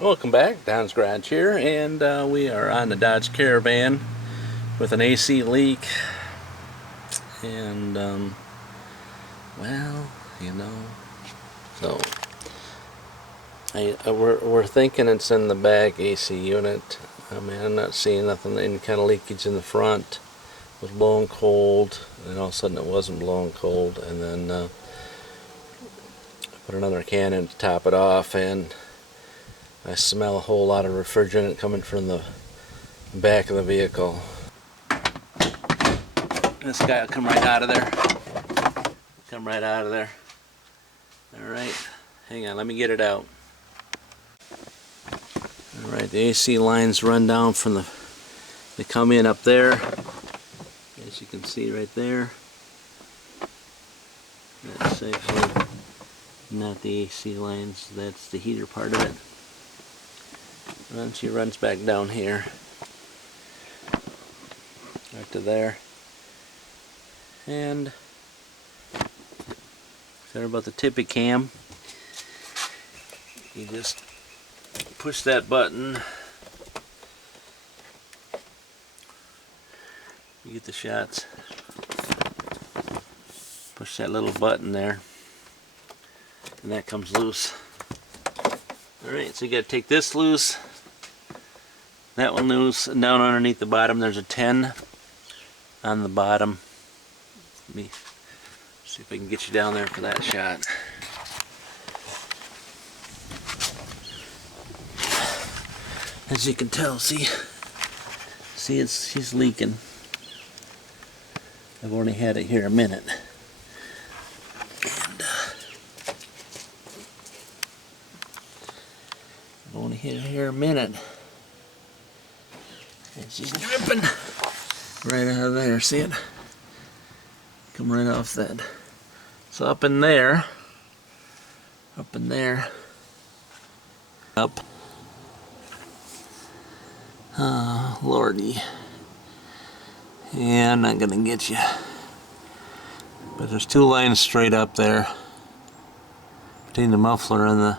Welcome back, Don's Garage here, and we are on the Dodge Caravan with an AC leak, and well, you know, so we're thinking it's in the back AC unit. I mean, I'm not seeing nothing, any kind of leakage in the front. It was blowing cold, and all of a sudden it wasn't blowing cold, and then I put another can in to top it off, and I smell a whole lot of refrigerant coming from the back of the vehicle. This guy will come right out of there. Come right out of there. Alright, hang on, let me get it out. Alright, the AC lines run down from they come in up there, as you can see right there. That's actually not the AC lines, that's the heater part of it. And she runs back down here, right to there, and sorry about the tippy cam. You just push that button, you get the shots. Push that little button there, and that comes loose. Alright, so you gotta take this loose, that one loose, and down underneath the bottom there's a 10 on the bottom. Let me see if I can get you down there for that shot. As you can tell, see she's leaking. I've only had it here a minute. And I've only had it here a minute. And she's dripping right out of there, see it? Come right off that. So up in there, up, lordy. Yeah, I'm not gonna get you. But there's two lines straight up there between the muffler and the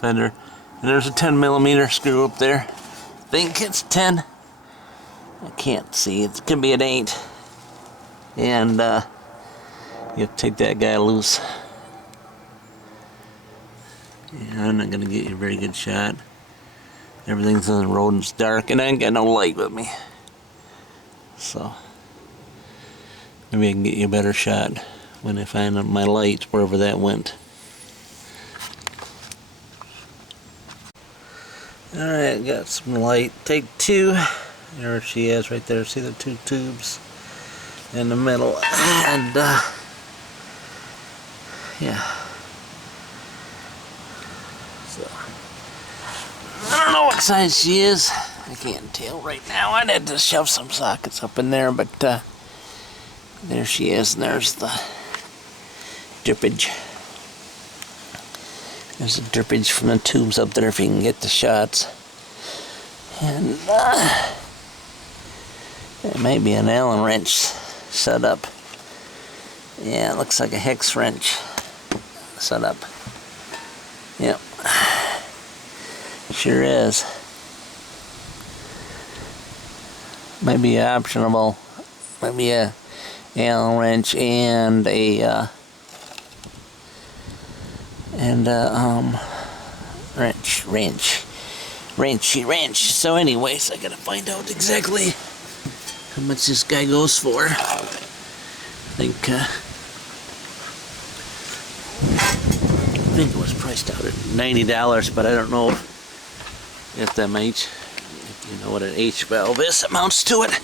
fender. And there's a 10mm screw up there. I think it's 10. I can't see. It could be an 8. And you have to take that guy loose. Yeah, I'm not gonna get you a very good shot. Everything's on the road and it's dark, and I ain't got no light with me. So maybe I can get you a better shot when I find my light wherever that went. Alright, got some light. Take 2. There she is right there. See the 2 tubes in the middle, and yeah. So I don't know what size she is. I can't tell right now. I'd have to shove some sockets up in there, but there she is, and there's the drippage. There's the drippage from the tubes up there if you can get the shots. And it might be an Allen wrench set up. Yeah, it looks like a hex wrench set up. Yep. Sure is. Might be optional. Might be a Allen wrench and a wrench. So anyways, I gotta find out exactly how much this guy goes for. I think it was priced out at $90, but I don't know if that might, if you know what an H valve is, amounts to it.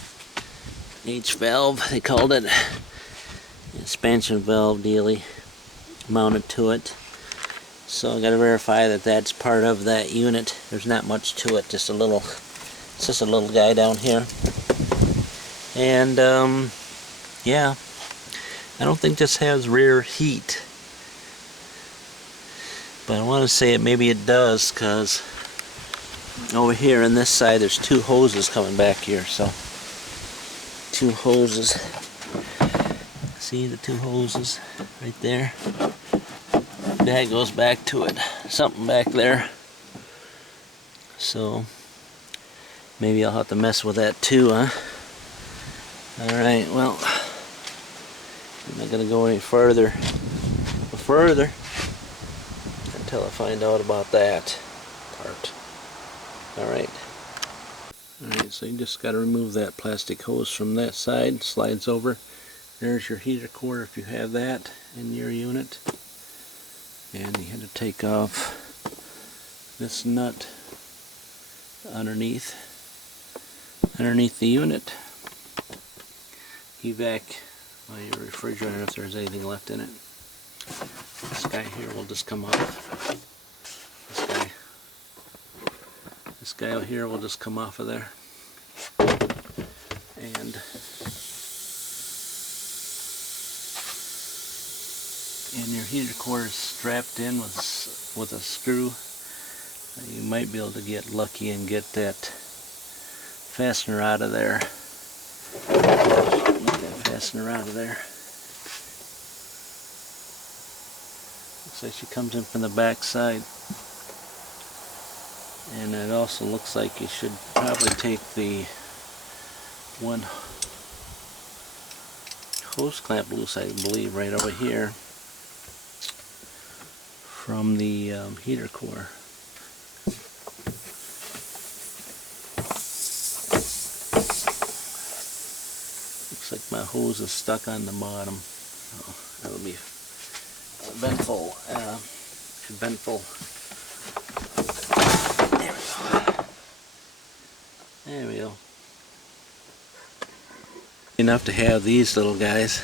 H valve, they called it. Expansion valve dealy mounted to it. So I gotta verify that that's part of that unit. There's not much to it, just a little, it's just a little guy down here. And yeah, I don't think this has rear heat, but I want to say maybe it does, because over here on this side there's 2 hoses coming back here. So 2 hoses. See the 2 hoses right there? That goes back to it. Something back there. So maybe I'll have to mess with that too, huh? Alright, well, I'm not gonna go any further until I find out about that part. Alright. Alright, so you just gotta remove that plastic hose from that side, slides over. There's your heater core if you have that in your unit. And you had to take off this nut underneath the unit. Evac your refrigerator if there's anything left in it. This guy here will just come off. This guy out here will just come off of there. And your heater core is strapped in with a screw. You might be able to get lucky and get that fastener out of there. Looks like she comes in from the back side. And it also looks like you should probably take the one hose clamp loose, I believe, right over here from the heater core. Looks like my hose is stuck on the bottom. Oh, that'll be ventful. There we go. Enough to have these little guys.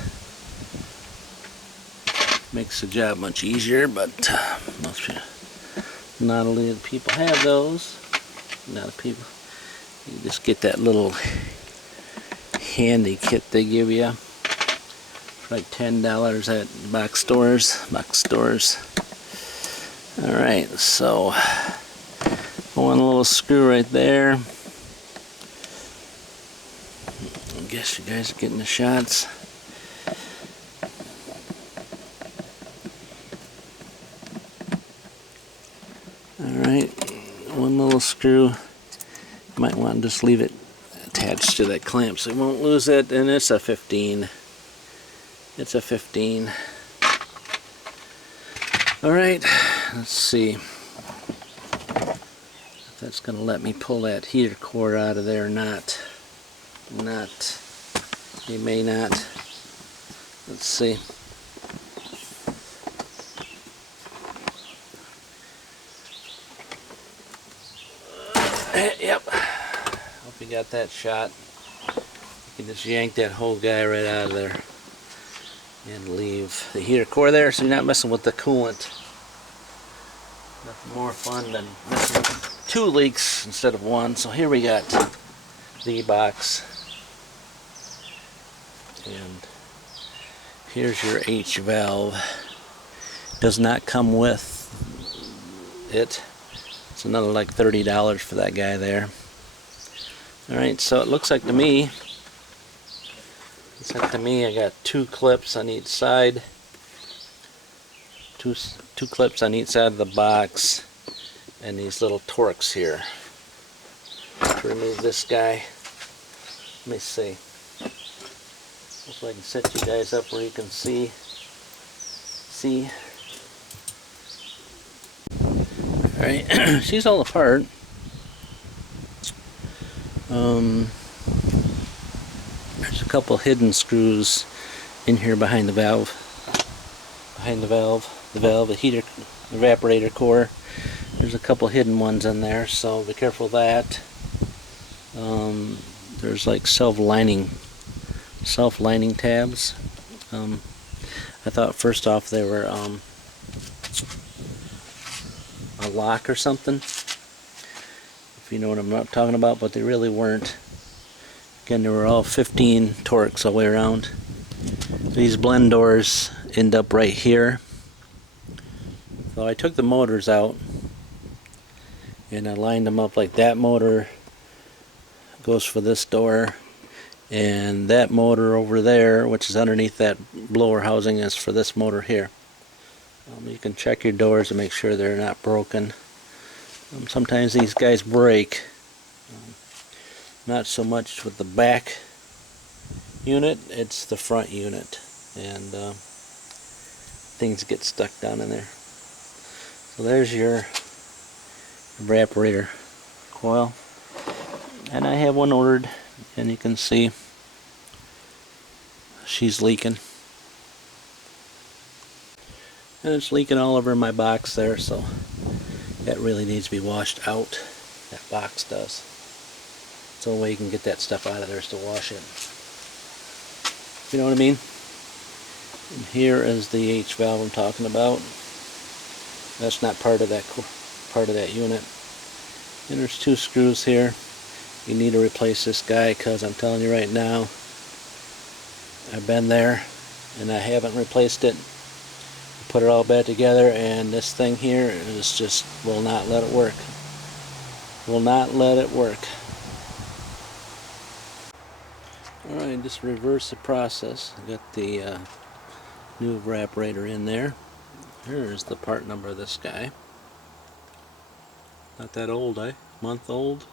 Makes the job much easier, but not a lot of people have those. Not a people. You just get that little handy kit they give you for like $10 at box stores. Alright, so one little screw right there. I guess you guys are getting the shots. Alright, one little screw. You might want to just leave it attached to that clamp so you won't lose it, and it's a 15. It's a 15. Alright, let's see if that's going to let me pull that heater core out of there or not. It may not. Let's see. Yep. Hope you got that shot. You can just yank that whole guy right out of there and leave the heater core there so you're not messing with the coolant. Nothing more fun than messing with 2 leaks instead of 1. So here we got the box. And here's your H valve. Does not come with it. It's another like $30 for that guy there. Alright, so it looks like to me I got 2 clips on each side. Two clips on each side of the box, and these little Torx here. To remove this guy. Let me see. So I can set you guys up where you can see. Alright, she's all apart. There's a couple hidden screws in here behind the valve. The heater, evaporator core. There's a couple hidden ones in there, so be careful of that. There's like self-lining tabs. I thought first off they were a lock or something, if you know what I'm talking about, but they really weren't. Again, they were all 15 Torx all the way around. These blend doors end up right here. So I took the motors out and I lined them up like that motor goes for this door, and that motor over there, which is underneath that blower housing, is for this motor here. You can check your doors to make sure they're not broken. Sometimes these guys break. Not so much with the back unit, it's the front unit, and things get stuck down in there. So there's your evaporator coil, and I have one ordered, and you can see she's leaking, and it's leaking all over my box there, so that really needs to be washed out. That box does. It's the only way you can get that stuff out of there is to wash it. You know what I mean? And here is the H valve I'm talking about. That's not part of that unit. And there's 2 screws here. You need to replace this guy, because I'm telling you right now, I've been there and I haven't replaced it. Put it all back together, and this thing here is just will not let it work. Will not let it work. Alright, just reverse the process. Got the new evaporator in there. Here's the part number of this guy. Not that old, eh? Month old?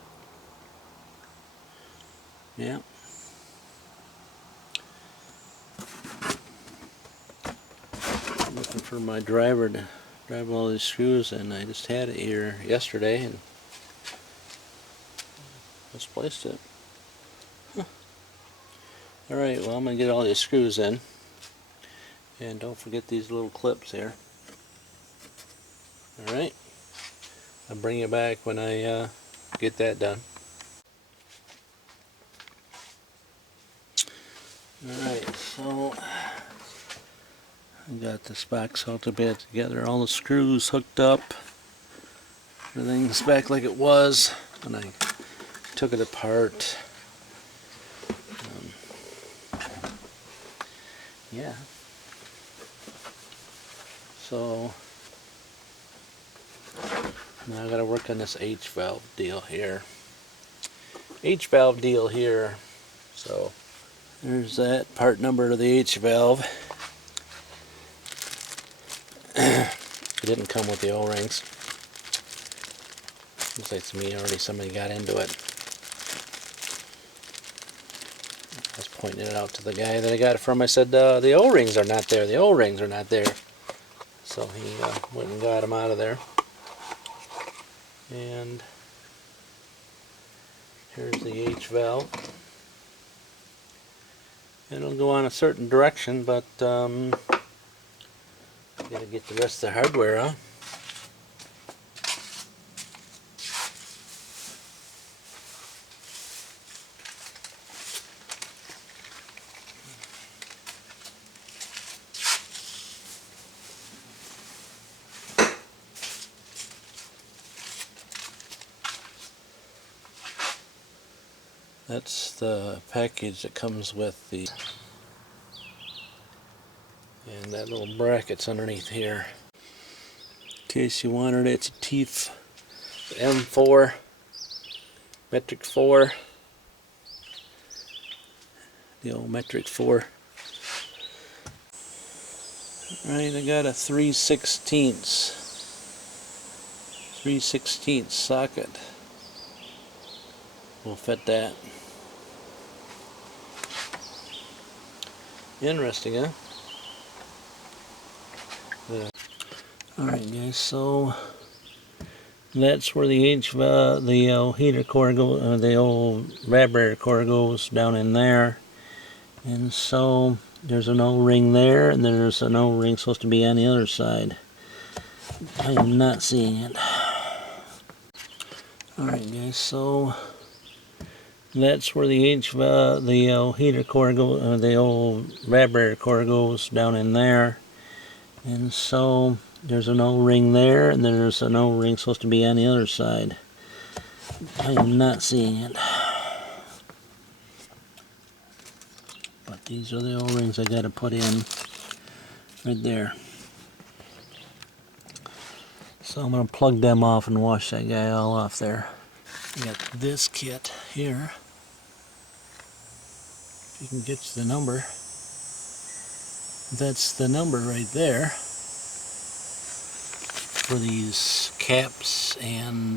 Yeah. I'm looking for my driver to drive all these screws, and I just had it here yesterday and misplaced it. Alright, well, I'm going to get all these screws in, and don't forget these little clips here. Alright, I'll bring you back when I get that done. Alright, so I got this box all together, all the screws hooked up, everything's back like it was when I took it apart. Yeah. So now I gotta work on this H valve deal here. So there's that part number of the H valve. It didn't come with the O-rings. Looks like to me already somebody got into it. I was pointing it out to the guy that I got it from. I said, the O-rings are not there. The O-rings are not there. So he went and got them out of there. And here's the H valve. It'll go on a certain direction, but gotta get the rest of the hardware on. That's the package that comes with the, and that little bracket's underneath here. In case you wondered, it's a TIF M4, metric 4, the old metric 4. Alright, I got a 3/16 socket. We'll fit that. Interesting, huh? Yeah. Alright guys, so that's where the the heater core goes, the old evaporator core goes down in there. And so there's an O-ring there, and there's an O-ring supposed to be on the other side. I am not seeing it. Alright guys, so that's where the the heater core goes, the old evaporator core goes down in there. And so there's an O-ring there, and there's an O-ring supposed to be on the other side. I am not seeing it. But these are the O-rings I got to put in right there. So I'm going to plug them off and wash that guy all off there. I got this kit here. If you can get to the number. That's the number right there for these caps and